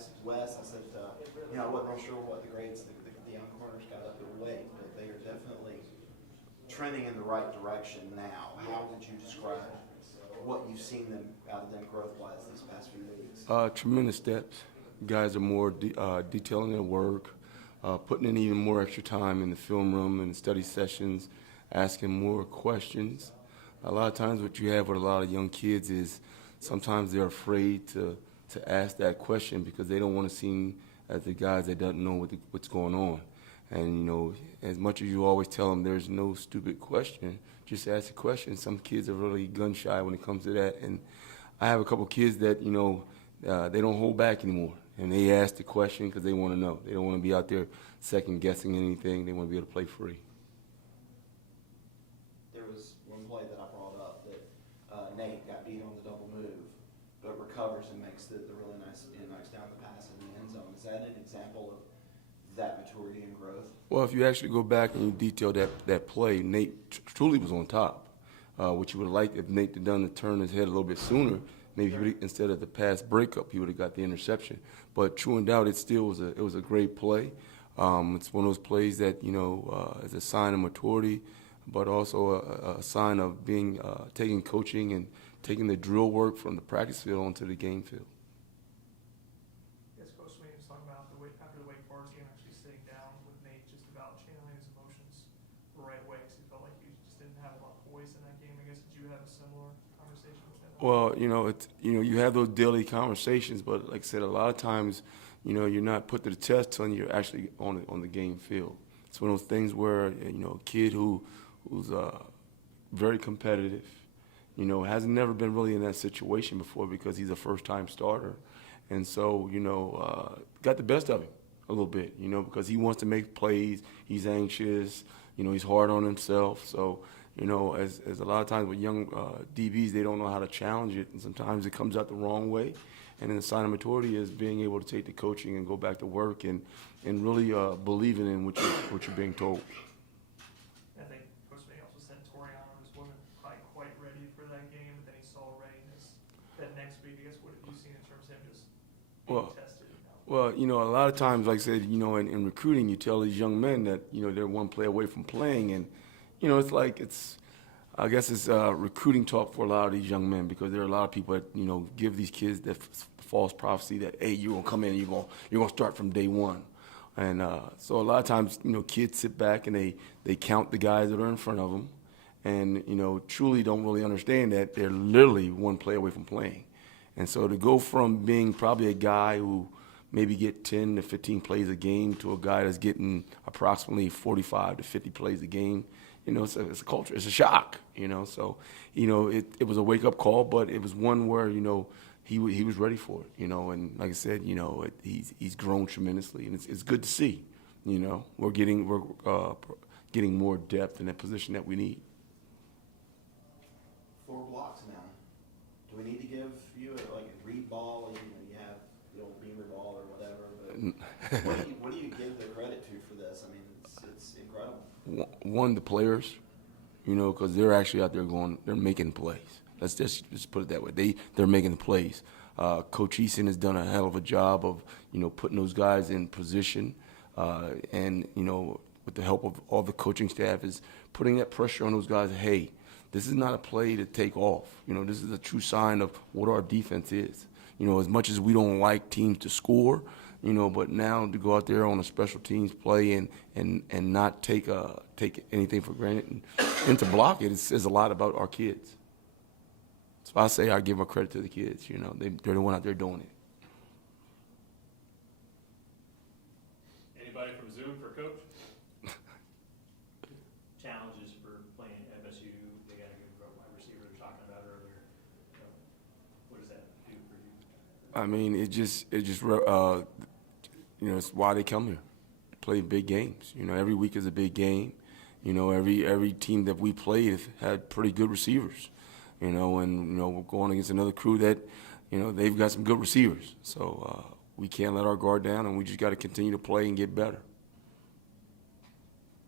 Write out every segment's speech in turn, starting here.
asked Wes, I said, I wasn't real sure what the grades the young corners got up at weight, but they are definitely trending in the right direction now. How would you describe what you've seen them out of them growth-wise these past few weeks? Tremendous steps. Guys are more detailing their work, putting in even more extra time in the film room and study sessions, asking more questions. A lot of times what you have with a lot of young kids is sometimes they're afraid to ask that question because they don't want to seem as the guys that don't know what's going on. And, as much as you always tell them there's no stupid question, just ask a question. Some kids are really gun shy when it comes to that. And I have a couple kids that, they don't hold back anymore. And they ask the question because they want to know. They don't want to be out there second guessing anything. They want to be able to play free. There was one play that I brought up that Nate got beat on the double move, but recovers and makes the really nice knocks down the pass in the end zone. Is that an example of that maturity and growth? Well, if you actually go back and you detail that play, Nate truly was on top. What you would have liked if Nate had done to turn his head a little bit sooner, maybe instead of the pass breakup, he would have got the interception. But true and doubt, it still was a great play. It's one of those plays that is a sign of maturity, but also a sign of being taking coaching and taking the drill work from the practice field onto the game field. Yes, Coach Sweeney was talking about after the Wake Forest game, actually sitting down with Nate just about channeling his emotions the right way, because he felt like he just didn't have a lot of voice in that game. I guess, did you have a similar conversation with him? Well, you have those daily conversations, but like I said, a lot of times, you're not put to the test until you're actually on the game field. It's one of those things where a kid who's very competitive, has never been really in that situation before because he's a first-time starter, and so got the best of him a little bit, because he wants to make plays. He's anxious, he's hard on himself. So, as a lot of times with young DBs, they don't know how to challenge it, and sometimes it comes out the wrong way. And then the sign of maturity is being able to take the coaching and go back to work and really believing in what you're being told. I think Coach May also said Toriano just wasn't quite ready for that game, but then he saw readiness that next week. I guess, what have you seen in terms of him just being tested? Well, a lot of times, like I said, in recruiting, you tell these young men that, they're one play away from playing. And, I guess it's recruiting talk for a lot of these young men because there are a lot of people that, give these kids that false prophecy that, hey, you're going to come in and you're going to start from day one. And so a lot of times, kids sit back and they count the guys that are in front of them and, truly don't really understand that they're literally one play away from playing. And so to go from being probably a guy who maybe get 10 to 15 plays a game to a guy that's getting approximately 45 to 50 plays a game, it's a culture. It's a shock, So, it was a wake-up call, but it was one where, he was ready for it, And like I said, he's grown tremendously, and it's good to see. We're getting more depth in that position that we need. 4 blocks now. Do we need to give you a read ball? You have the old Beamer ball or whatever. But what do you give the credit to for this? I mean, it's incredible. One, the players, because they're actually out there they're making plays. Let's just put it that way. They're making the plays. Coach Eason has done a hell of a job of, putting those guys in position, and, with the help of all the coaching staff, is putting that pressure on those guys. Hey, this is not a play to take off. This is a true sign of what our defense is. As much as we don't like teams to score, but now to go out there on a special teams play and not take anything for granted and to block it says a lot about our kids. So I say I give my credit to the kids. They're the one out there doing it. Anybody from Zoom for Coach? Challenges for playing MSU. They got a good wide receiver they're talking about earlier. What does that do for you? I mean, it's why they come here, play big games. Every week is a big game. Every team that we played have had pretty good receivers. And we're going against another crew that, they've got some good receivers. So we can't let our guard down, and we just got to continue to play and get better.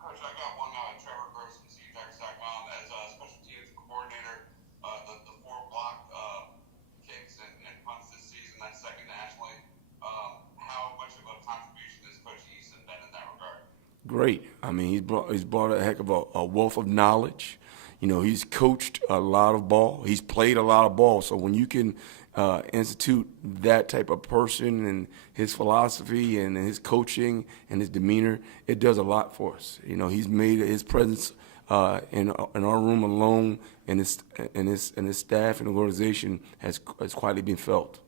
Coach, I got one Trevor Gross from Tigertime as a special teams coordinator. The 4 block kicks and punts this season, that's second nationally. great. I mean, he's brought a heck of a wealth of knowledge. You know, he's coached a lot of ball. He's played a lot of ball. So when you can institute that type of person and his philosophy and his coaching and his demeanor, it does a lot for us. You know, he's made his presence in our room alone, and his staff and organization has quietly been felt.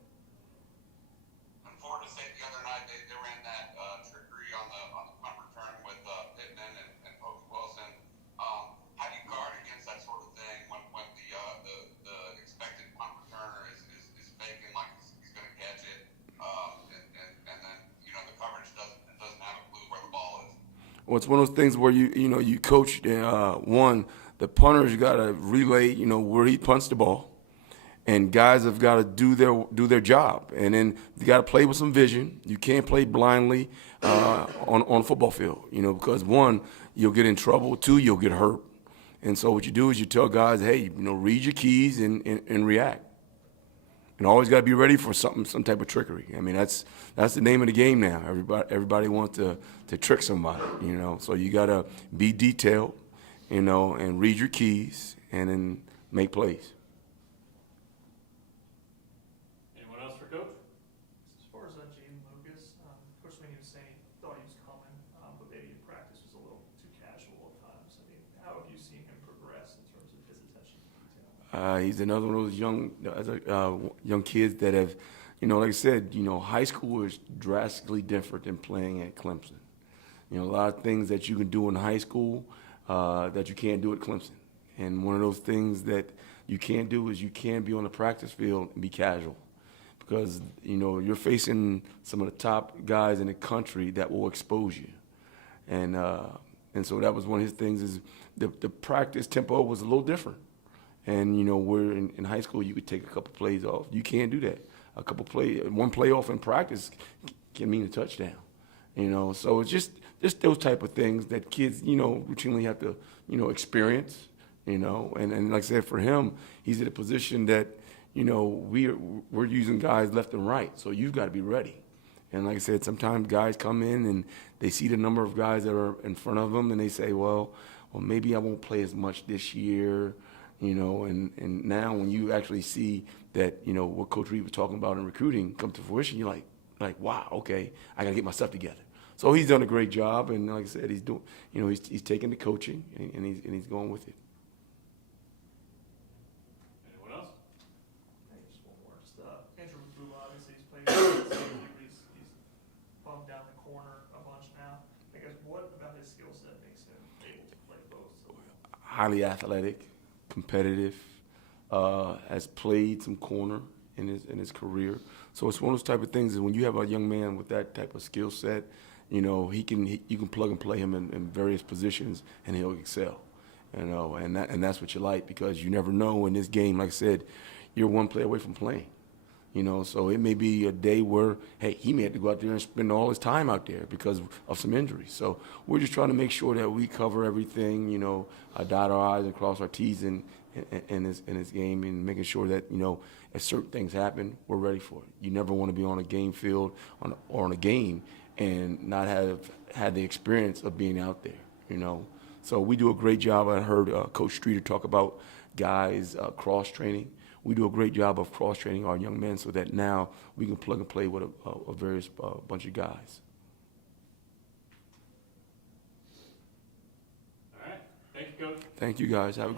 And Florida State the other night, they ran that trickery on the punt return with Pittman and Pope Wilson. How do you guard against that sort of thing when the expected punt returner is faking like he's going to catch it, and then the coverage doesn't have a clue where the ball is? Well, it's one of those things where you coach the punter's got to relay where he punts the ball, and guys have got to do their job, and then you got to play with some vision. You can't play blindly on a football field, because one, you'll get in trouble. Two, you'll get hurt. And so what you do is you tell guys, hey, read your keys and react. And always got to be ready for some type of trickery. I mean, that's the name of the game now. Everybody wants to trick somebody, So you got to be detailed, and read your keys and then make plays. Anyone else for Coach? As far as Jaden Lucas, Coach Sweeney was saying he thought he was coming, but maybe in practice was a little too casual at times. I mean, how have you seen him progress in terms of his attention to detail? He's another one of those young kids that have, like I said, high school is drastically different than playing at Clemson. A lot of things that you can do in high school that you can't do at Clemson. And one of those things that you can't do is you can't be on the practice field and be casual, because you're facing some of the top guys in the country that will expose you. And so that was one of his things, is the practice tempo was a little different. And where in high school you could take a couple plays off. You can't do that. One play off in practice can mean a touchdown. So it's just those type of things that kids routinely have to experience. And like I said, for him, he's in a position that we're using guys left and right. So you've got to be ready. And like I said, sometimes guys come in and they see the number of guys that are in front of them, and they say, well, maybe I won't play as much this year. And now when you actually see that, what Coach Reed was talking about in recruiting come to fruition, you're like, wow, okay, I got to get my stuff together. So he's done a great job, and like I said, he's doing, he's taking the coaching and he's going with it. Anyone else? Hey, just one more. Just Andrew Bula, obviously he's played he's bumped down the corner a bunch now. I guess what about his skill set makes him able to play both? Highly athletic, competitive, has played some corner in his career. So it's one of those type of things that when you have a young man with that type of skill set, you can plug and play him in various positions and he'll excel. And that's what you like, because you never know in this game. Like I said, you're one play away from playing. So it may be a day where, hey, he may have to go out there and spend all his time out there because of some injuries. So we're just trying to make sure that we cover everything, dot our I's and cross our T's in this game, and making sure that, if certain things happen, we're ready for it. You never want to be on a game field or on a game and not have had the experience of being out there, So we do a great job. I heard Coach Streeter talk about guys cross-training. We do a great job of cross-training our young men so that now we can plug and play with a various bunch of guys. All right. Thank you, Coach. Thank you, guys. Have a